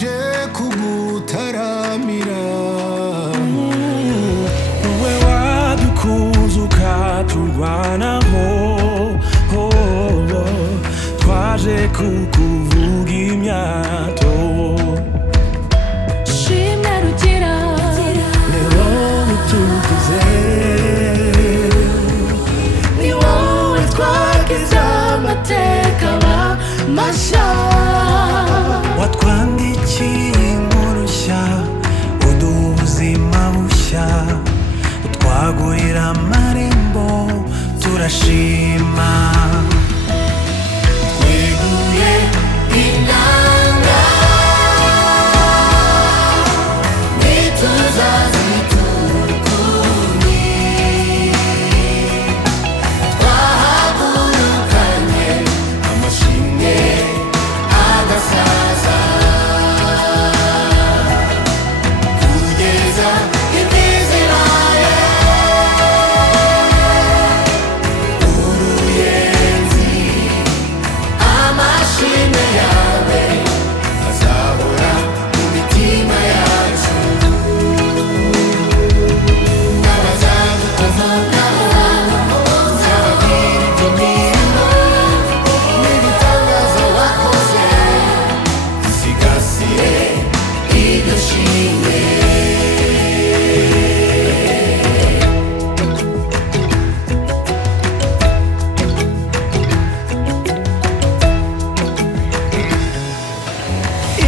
tuje kugutaramira wowe wadukunze ukaturwanaho twaje kukuvuga imyato shimwe rugira ni wowe tugize ni wowe twagize amateka mashya watwandikiye inkuru nshya uduha ubuzima bushya utwagurira amarembo turashima tweguye inanga ntituzazitukuni twahagurukanye amashimwe agasaza kugeza imiziraye uruyenzi amashimwe yawe azahora mu mitima yacu n'abazadukomokaho zababwira ibyo mirimo n'ibitangaza wakoze sigasire iryo shimwe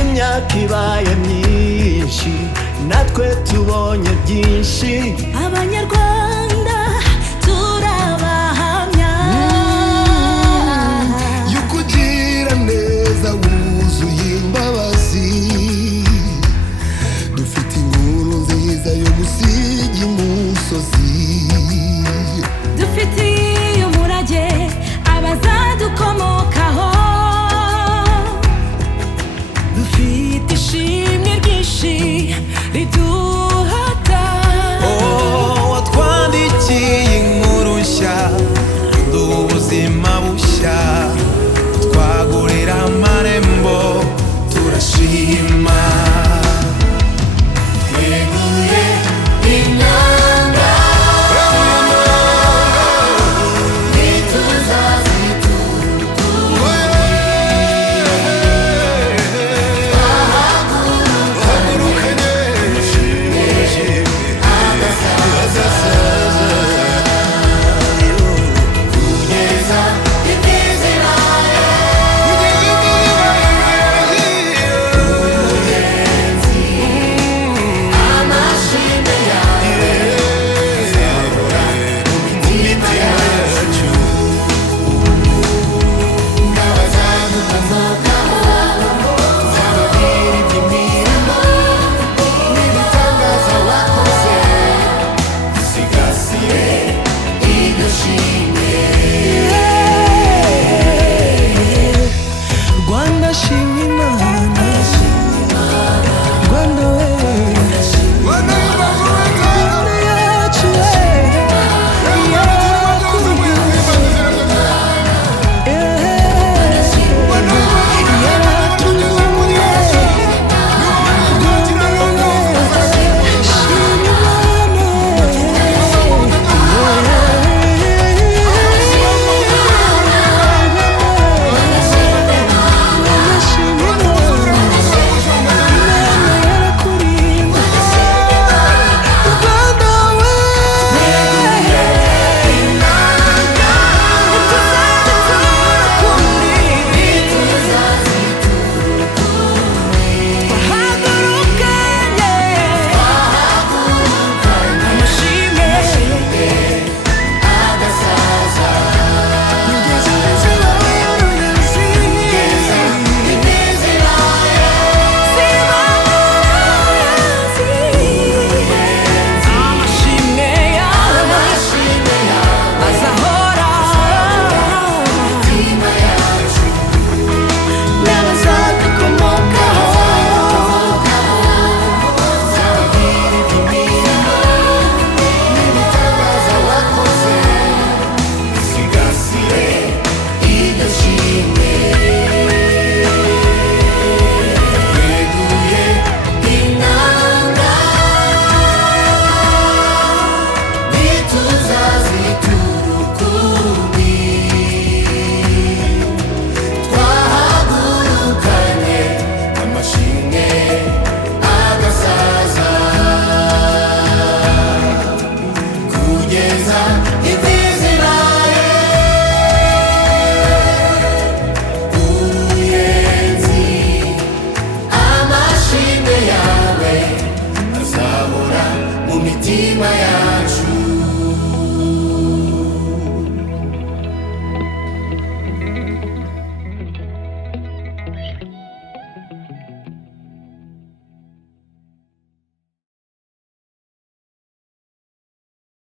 imyaka ibaye myinshi natwe tubonye byinshi abanyarwanda turabahamya yukugira neza wuzuye imbabazi dufite inkuru nziza yo gusiga imusozi dufitiye umurage abazadukomokaho dufite ishimwe ryinshi riduhata kugeza